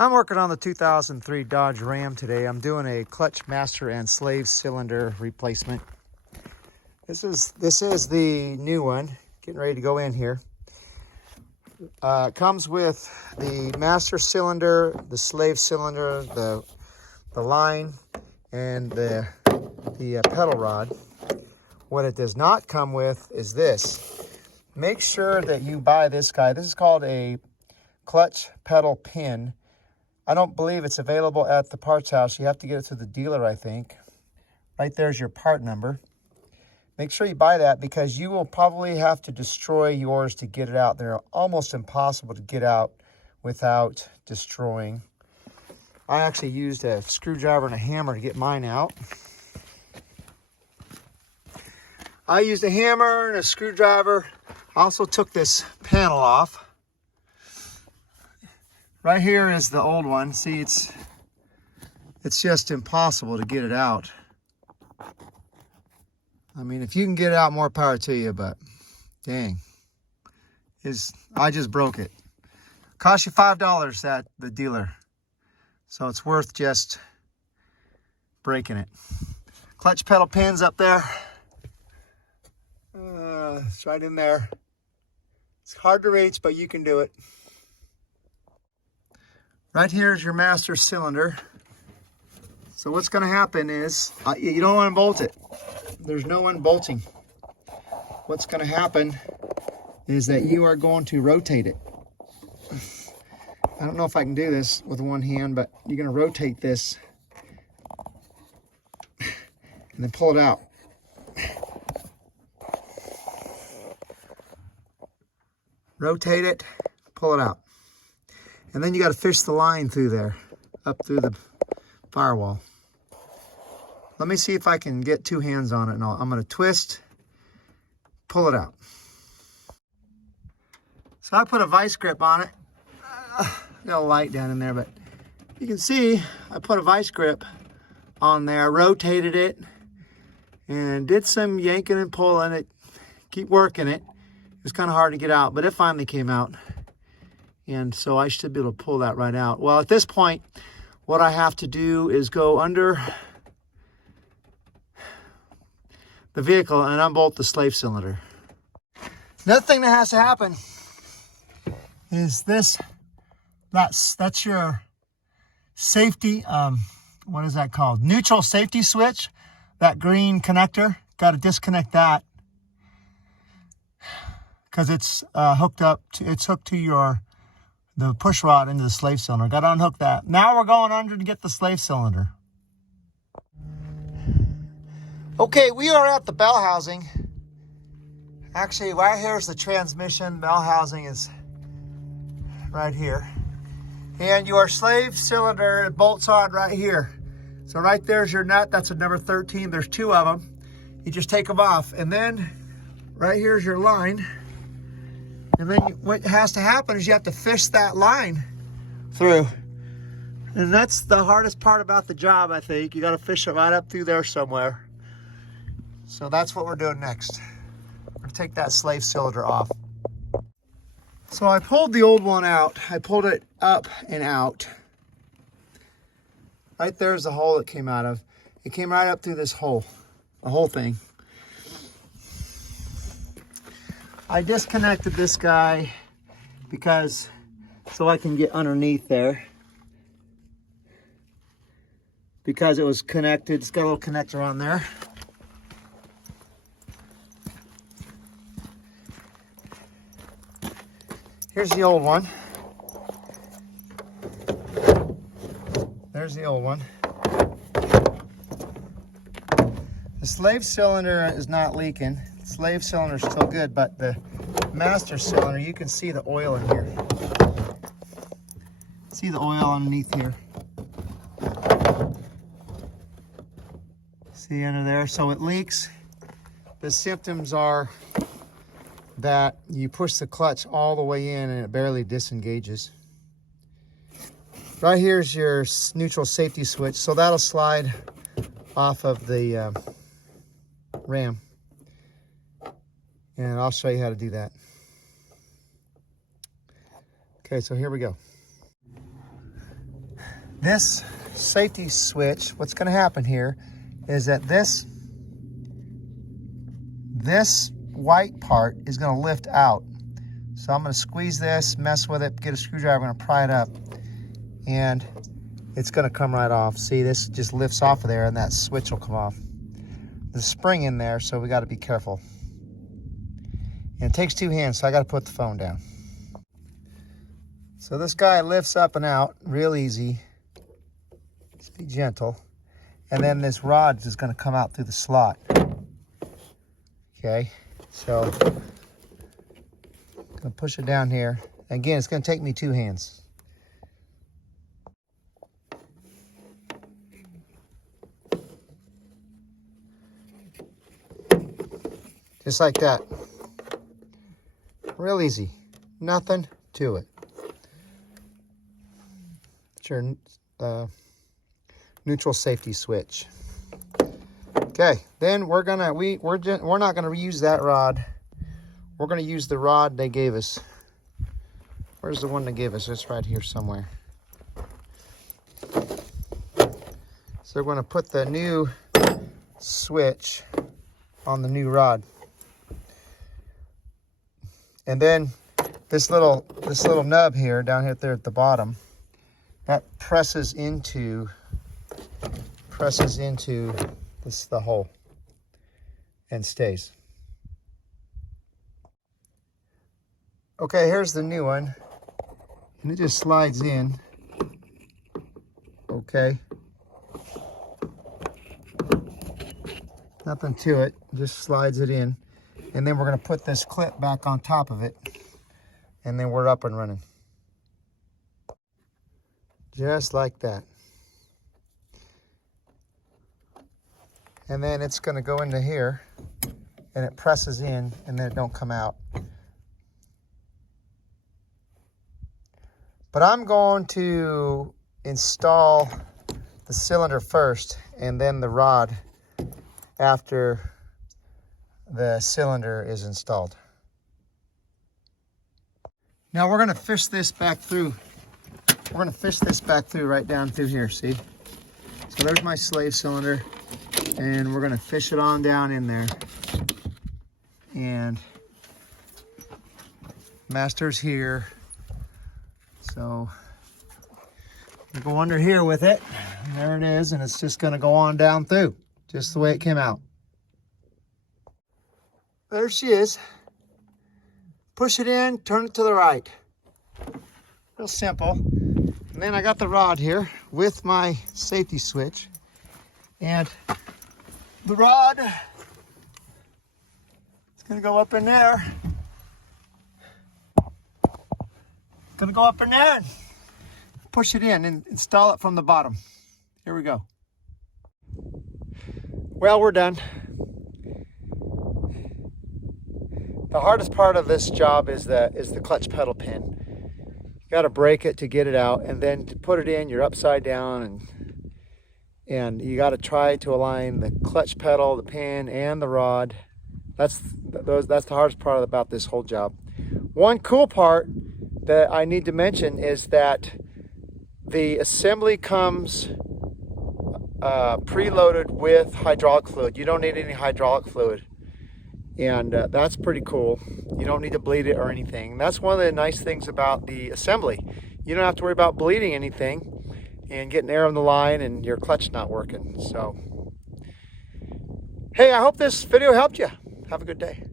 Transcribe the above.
I'm working on the 2003 Dodge Ram today. I'm doing a clutch master and slave cylinder replacement. This is the new one, getting ready to go in here. It comes with the master cylinder, the slave cylinder, the line, and the pedal rod. What it does not come with is this. Make sure that you buy this guy. This is called a clutch pedal pin. I don't believe it's available at the parts house. You have to get it to the dealer, I think. Right there's your part number. Make sure you buy that because you will probably have to destroy yours to get it out. They're almost impossible to get out without destroying. I actually used a screwdriver and a hammer to get mine out. I used a hammer and a screwdriver. I also took this panel off. Right here is the old one. See, it's just impossible to get it out. I mean, if you can get it out, more power to you, but dang. I just broke it. Cost you $5 at the dealer. So it's worth just breaking it. Clutch pedal pins up there. It's right in there. It's hard to reach, but you can do it. Right here is your master cylinder. So what's going to happen is, you don't want to bolt it. There's no unbolting. What's going to happen is that you are going to rotate it. I don't know if I can do this with one hand, but you're going to rotate this and then pull it out. Rotate it, pull it out. And then you got to fish the line through there, up through the firewall. Let me see if I can get two hands on it and all. I'm going to twist, pull it out. So I put a vice grip on it. Got a light down in there, but you can see I put a vice grip on there, rotated it, and did some yanking and pulling it, keep working it. It was kind of hard to get out, but it finally came out. And so I should be able to pull that right out. Well, at this point, what I have to do is go under the vehicle and unbolt the slave cylinder. Another thing that has to happen is this. That's your safety, what is that called? Neutral safety switch, that green connector. Got to disconnect that because it's hooked to the push rod into the slave cylinder. Got to unhook that. Now we're going under to get the slave cylinder. Okay, we are at the bell housing. Actually, right here is the transmission. Bell housing is right here. And your slave cylinder bolts on right here. So right there's your nut. That's a number 13. There's two of them. You just take them off. And then right here's your line. And then what has to happen is you have to fish that line through. And that's the hardest part about the job, I think. You got to fish it right up through there somewhere. So that's what we're doing next. We're going to take that slave cylinder off. So I pulled the old one out. I pulled it up and out. Right there's the hole it came out of. It came right up through this hole, the whole thing. I disconnected this guy so I can get underneath there. Because it was connected, it's got a little connector on there. Here's the old one. There's the old one. The slave cylinder is not leaking. The slave cylinder is still good, but the master cylinder, you can see the oil in here. See the oil underneath here. See under there? So it leaks. The symptoms are that you push the clutch all the way in and it barely disengages. Right here's your neutral safety switch, so that'll slide off of the Ram. And I'll show you how to do that. Okay, so here we go. This safety switch, what's going to happen here is that this white part is going to lift out. So I'm going to squeeze this, mess with it, get a screwdriver, I'm going to pry it up, and it's going to come right off. See, this just lifts off of there, and that switch will come off. There's a spring in there, so we got to be careful. And it takes two hands, so I got to put the phone down. So this guy lifts up and out real easy. Just be gentle. And then this rod is going to come out through the slot. Okay, so I'm going to push it down here. Again, it's going to take me two hands. Just like that. Real easy. Nothing to it. It's your neutral safety switch. Okay, then we're not gonna reuse that rod. We're gonna use the rod they gave us. Where's the one they gave us? It's right here somewhere. So we're gonna put the new switch on the new rod. And then this little nub here, down here there at the bottom, that presses into the hole and stays. Okay, here's the new one, and it just slides in. Okay, nothing to it, just slides it in, and then we're going to put this clip back on top of it, and then we're up and running, just like that. And then it's going to go into here, and it presses in, and then it don't come out. But I'm going to install the cylinder first, and then the rod after the cylinder is installed. Now we're going to fish this back through. We're going to fish this back through, right down through here, see? So there's my slave cylinder. And we're going to fish it on down in there. And master's here. So we'll go under here with it. And there it is. And it's just going to go on down through, just the way it came out. There she is. Push it in, turn it to the right. Real simple. And then I got the rod here with my safety switch. And the rod, it's going to go up in there. It's going to go up in there and push it in and install it from the bottom. Here we go. Well, we're done. The hardest part of this job is the clutch pedal pin. You got to break it to get it out, and then to put it in, you're upside down, and you got to try to align the clutch pedal, the pin, and the rod. That's the hardest part about this whole job. One cool part that I need to mention is that the assembly comes preloaded with hydraulic fluid. You don't need any hydraulic fluid, and that's pretty cool. You don't need to bleed it or anything. That's one of the nice things about the assembly. You don't have to worry about bleeding anything and getting air on the line and your clutch not working. So, hey, I hope this video helped you. Have a good day.